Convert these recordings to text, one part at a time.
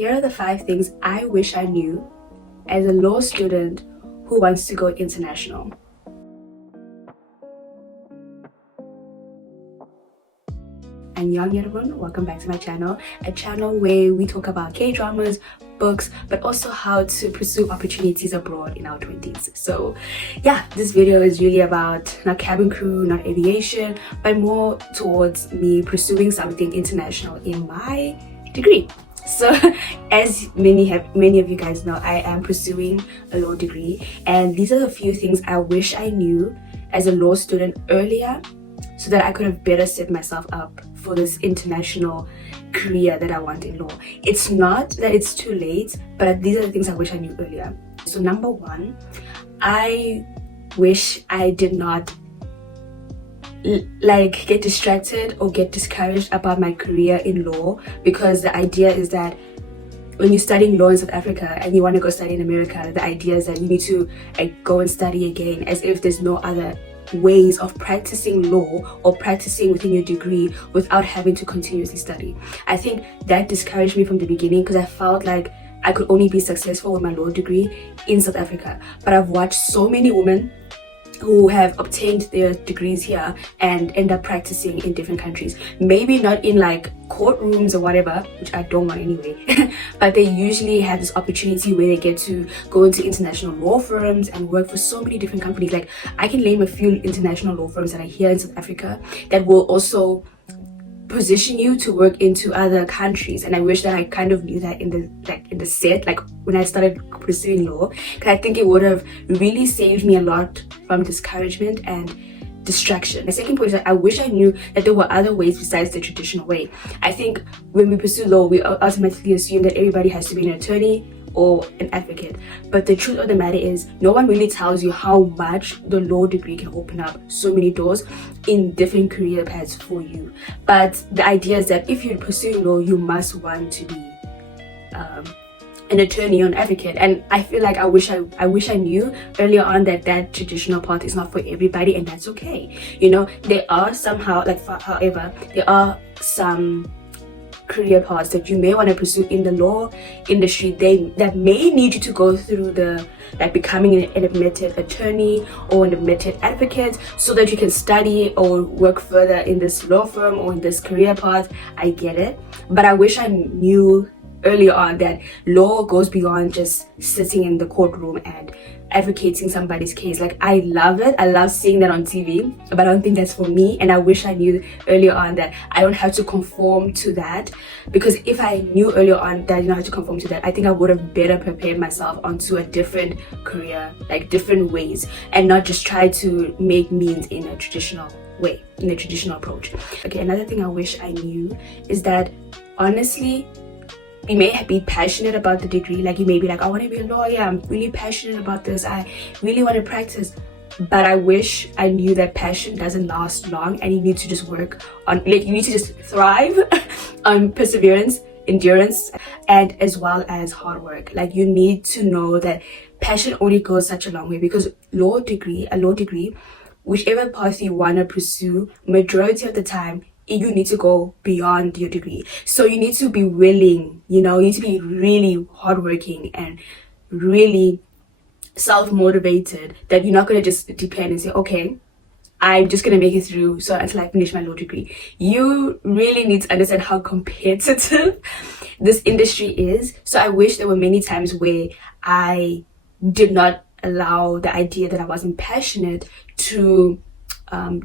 here are the 5 things I wish I knew as a law student who wants to go international. Annyeong everyone, welcome back to my channel, a channel where we talk about K-dramas, books, but also how to pursue opportunities abroad in our 20s. So yeah, this video is really about not cabin crew, not aviation, but more towards me pursuing something international in my degree. So as many of you guys know, I am pursuing a law degree, and these are the few things I wish I knew as a law student earlier, so that I could have better set myself up for this international career that I want in law. It's not that it's too late, but these are the things I wish I knew earlier. So number 1, I wish I did not get distracted or get discouraged about my career in law, because the idea is that when you're studying law in South Africa and you want to go study in America, the idea is that you need to go and study again, as if there's no other ways of practicing law or practicing within your degree without having to continuously study. I think that discouraged me from the beginning, because I felt like I could only be successful with my law degree in South Africa. But I've watched so many women who have obtained their degrees here and end up practicing in different countries. Maybe not in courtrooms or whatever, which I don't want anyway, but they usually have this opportunity where they get to go into international law firms and work for so many different companies. I can name a few international law firms that are here in South Africa that will also position you to work into other countries. And I wish that I kind of knew that in the set, when I started pursuing law, because I think it would have really saved me a lot from discouragement and distraction. The second point is that I wish I knew that there were other ways besides the traditional way. I think when we pursue law, we automatically assume that everybody has to be an attorney or an advocate, but the truth of the matter is no one really tells you how much the law degree can open up so many doors in different career paths for you. But the idea is that if you're pursuing law, you must want to be an attorney or an advocate. And I feel like I wish I knew earlier on that traditional path is not for everybody, and that's okay. There are however, there are some career paths that you may want to pursue in the law industry that may need you to go through the becoming an admitted attorney or an admitted advocate, so that you can study or work further in this law firm or in this career path. I get it, but I wish I knew earlier on that law goes beyond just sitting in the courtroom and advocating somebody's case. I love it, I love seeing that on TV, but I don't think that's for me. And I wish I knew earlier on that I don't have to conform to that, because if I knew earlier on that I didn't have to conform to that, I think I would have better prepared myself onto a different career, different ways, and not just try to make means in a traditional way, in a traditional approach. Okay, another thing I wish I knew is that honestly, you may be passionate about the degree. You may be like, I want to be a lawyer, I'm really passionate about this, I really want to practice. But I wish I knew that passion doesn't last long, and you need to just work on, you need to just thrive on perseverance, endurance, and as well as hard work. You need to know that passion only goes such a long way, because a law degree, whichever path you want to pursue, majority of the time you need to go beyond your degree. So you need to be willing, you need to be really hardworking and really self-motivated, that you're not going to just depend and say, okay, I'm just going to make it through until I finish my law degree. You really need to understand how competitive this industry is. So I wish there were many times where I did not allow the idea that I wasn't passionate to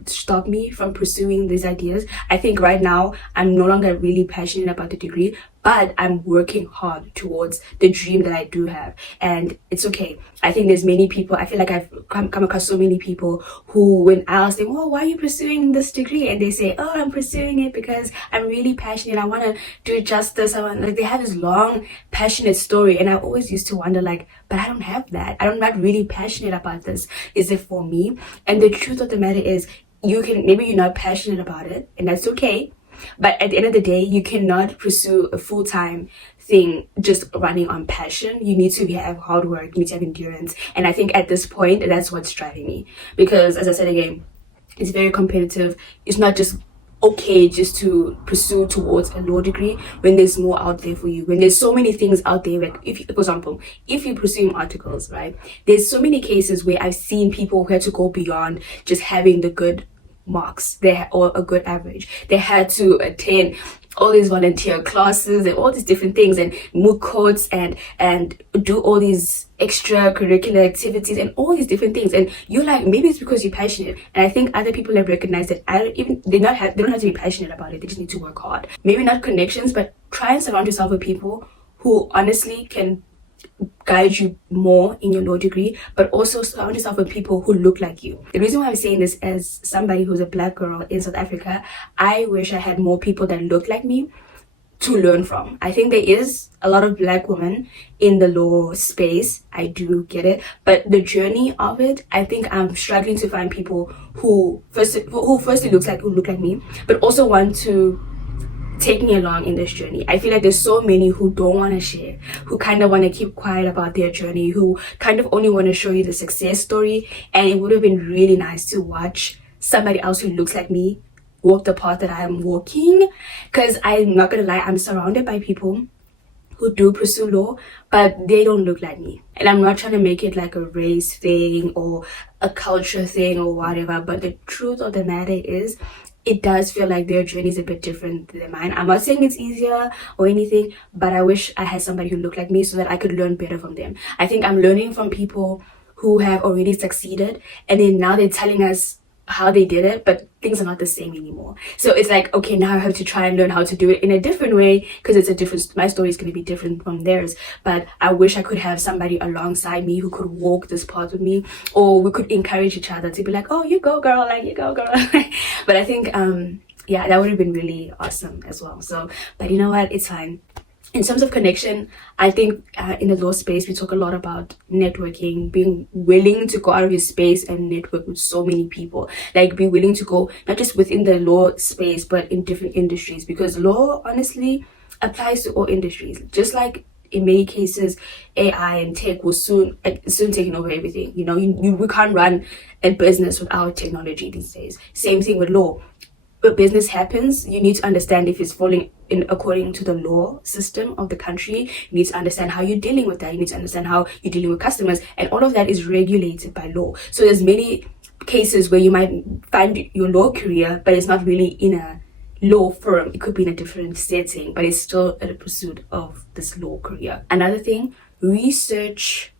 stop me from pursuing these ideas. I think right now I'm no longer really passionate about the degree, but I'm working hard towards the dream that I do have, and it's okay. I think there's many people, I feel like I've come across so many people who, when I ask them, oh, why are you pursuing this degree, and they say, oh, I'm pursuing it because I'm really passionate, I want to do justice, they have this long passionate story, and I always used to wonder but I don't have that. I'm not really passionate about this. Is it for me? And the truth of the matter is, maybe you're not passionate about it, and that's okay. But at the end of the day, you cannot pursue a full-time thing just running on passion. You need to have hard work, you need to have endurance. And I think at this point, that's what's driving me. Because as I said again, it's very competitive. It's not just okay just to pursue towards a law degree when there's more out there for you, when there's so many things out there. Like if for example, if you're pursuing articles, right, there's so many cases where I've seen people who had to go beyond just having the good marks or a good average. They had to attend all these volunteer classes and all these different things, and moot courts, and do all these extracurricular activities and all these different things. And you're like, maybe it's because you're passionate. And I think other people have recognized that they don't have to be passionate about it. They just need to work hard. Maybe not connections, but try and surround yourself with people who honestly can guide you more in your law degree, but also surround yourself with people who look like you. The reason why I'm saying this, as somebody who's a black girl in South Africa, I wish I had more people that look like me to learn from. I think there is a lot of black women in the law space. I do get it, but the journey of it, I think I'm struggling to find people who firstly look like me, but also want to take me along in this journey. I feel like there's so many who don't want to share, who kind of want to keep quiet about their journey, who kind of only want to show you the success story. And it would have been really nice to watch somebody else who looks like me walk the path that I am walking, because I'm not gonna lie, I'm surrounded by people who do pursue law, but they don't look like me. And I'm not trying to make it like a race thing or a culture thing or whatever, but the truth of the matter is, it does feel like their journey is a bit different than mine. I'm not saying it's easier or anything, but I wish I had somebody who looked like me so that I could learn better from them. I think I'm learning from people who have already succeeded, and then now they're telling us how they did it, but things are not the same anymore. So it's like, okay, now I have to try and learn how to do it in a different way, because my story is going to be different from theirs. But I wish I could have somebody alongside me who could walk this path with me, or we could encourage each other to be like, oh, you go girl, like you go girl. But I think yeah, that would have been really awesome as well. So, but you know what, it's fine. In terms of connection, I think in the law space, we talk a lot about networking, being willing to go out of your space and network with so many people. Like, be willing to go not just within the law space, but in different industries, because law honestly applies to all industries. Just like in many cases, AI and tech will soon taking over everything. You know, we can't run a business without technology these days. Same thing with law. But business happens, you need to understand if it's falling in according to the law system of the country. You need to understand how you're dealing with that. You need to understand how you're dealing with customers, and all of that is regulated by law. So there's many cases where you might find your law career, but it's not really in a law firm. It could be in a different setting, but it's still a pursuit of this law career. Another thing, research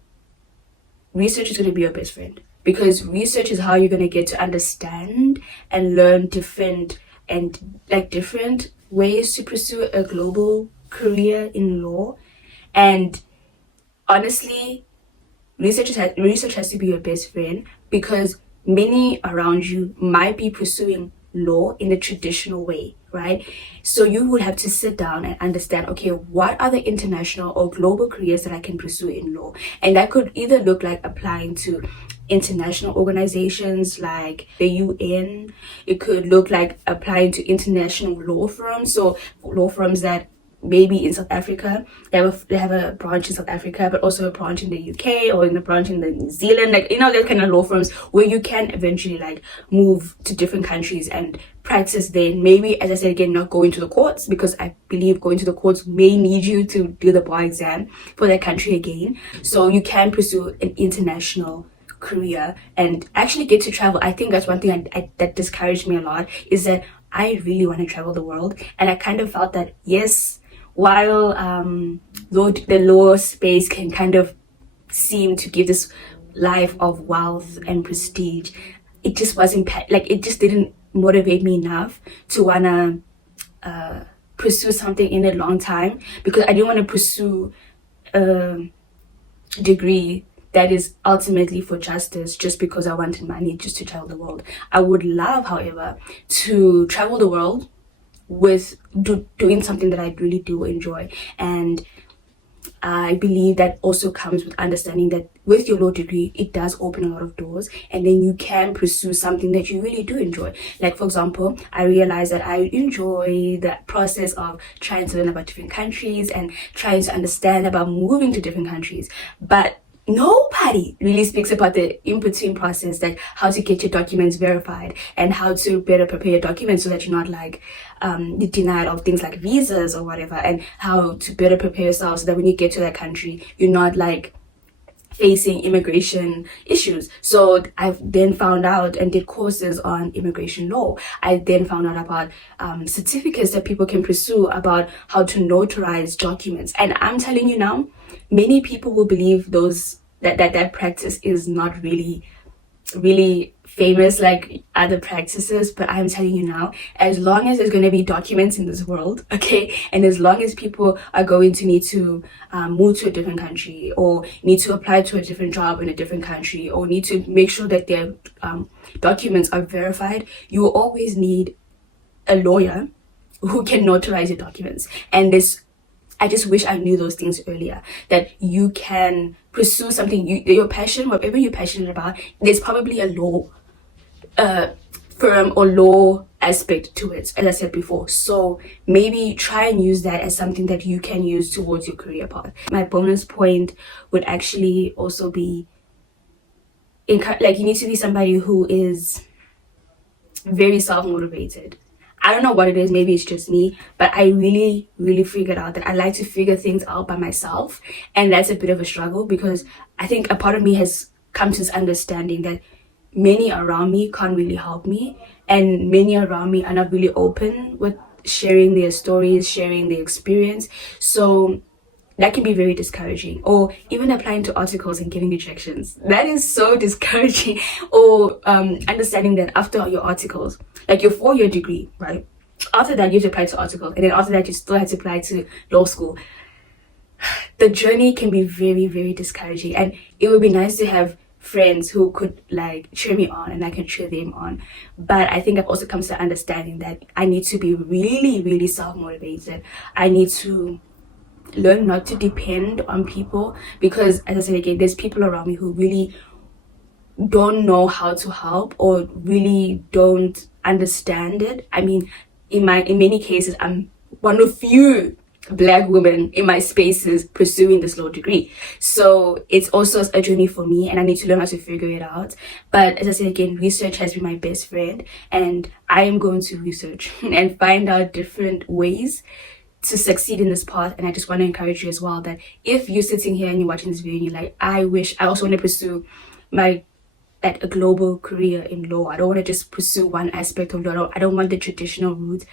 is going to be your best friend, because research is how you're going to get to understand and learn different ways to pursue a global career in law. And honestly, research has to be your best friend, because many around you might be pursuing law in the traditional way, right? So you would have to sit down and understand, okay, what are the international or global careers that I can pursue in law? And that could either look like applying to international organizations like the UN. It could look like applying to international law firms. So law firms that maybe in South Africa, they have a branch in South Africa, but also a branch in the UK, or in a branch in the New Zealand, like, you know, that kind of law firms where you can eventually like move to different countries and practice then. Maybe, as I said again, not going to the courts, because I believe going to the courts may need you to do the bar exam for that country again. So you can pursue an international career and actually get to travel. I think that's one thing that discouraged me a lot, is that I really want to travel the world. And I kind of felt that, yes, while the law space can kind of seem to give this life of wealth and prestige, it just wasn't it just didn't motivate me enough to wanna pursue something in a long time, because I didn't want to pursue a degree that is ultimately for justice just because I wanted money just to travel the world. I would love, however, to travel the world with doing something that I really do enjoy. And I believe that also comes with understanding that with your law degree, it does open a lot of doors, and then you can pursue something that you really do enjoy. Like, for example, I realized that I enjoy the process of trying to learn about different countries and trying to understand about moving to different countries. But nobody really speaks about the in-between process, like how to get your documents verified and how to better prepare your documents so that you're not like denied of things like visas or whatever, and how to better prepare yourself so that when you get to that country you're not like facing immigration issues. So I've then found out and did courses on immigration law. I then found out about certificates that people can pursue about how to notarize documents. And I'm telling you now, many people will believe that practice is not really famous like other practices, but I'm telling you now, as long as there's going to be documents in this world, okay, and as long as people are going to need to move to a different country, or need to apply to a different job in a different country, or need to make sure that their documents are verified, you will always need a lawyer who can notarize your documents. And I just wish I knew those things earlier, that you can pursue something, your passion, whatever you're passionate about, there's probably a law firm or law aspect to it, as I said before. So maybe try and use that as something that you can use towards your career path. My bonus point would actually also be, like, you need to be somebody who is very self-motivated. I don't know what it is, maybe it's just me, but I really figured out that I like to figure things out by myself, and that's a bit of a struggle because I think a part of me has come to this understanding that many around me can't really help me, and many around me are not really open with sharing their stories, sharing their experience. So that can be very discouraging. Or even applying to articles and getting rejections, that is so discouraging. Or understanding that after your articles, like your 4-year degree, right, after that you have to apply to articles, and then after that you still have to apply to law school. The journey can be very discouraging, and it would be nice to have friends who could like cheer me on and I can cheer them on. But I think I've also come to the understanding that I need to be really self-motivated. I need to learn not to depend on people, because as I said again, there's people around me who really don't know how to help or really don't understand it. I mean, in many cases, I'm one of few Black women in my spaces pursuing this law degree. So it's also a journey for me, and I need to learn how to figure it out. But as I said again, research has been my best friend, and I am going to research and find out different ways to succeed in this path. And I just want to encourage you as well, that if you're sitting here and you're watching this video and you're like, I also want to pursue a global career in law. I don't want to just pursue one aspect of law. I don't want the traditional route.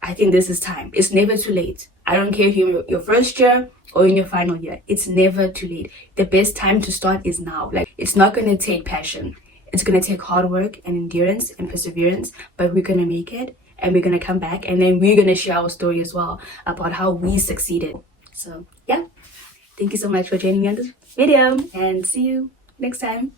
I think this is time. It's never too late. I don't care if you're in your first year or in your final year. It's never too late. The best time to start is now. Like, it's not going to take passion. It's going to take hard work and endurance and perseverance, but we're going to make it, and we're going to come back, and then we're going to share our story as well about how we succeeded. So yeah, thank you so much for joining me on this video, and see you next time.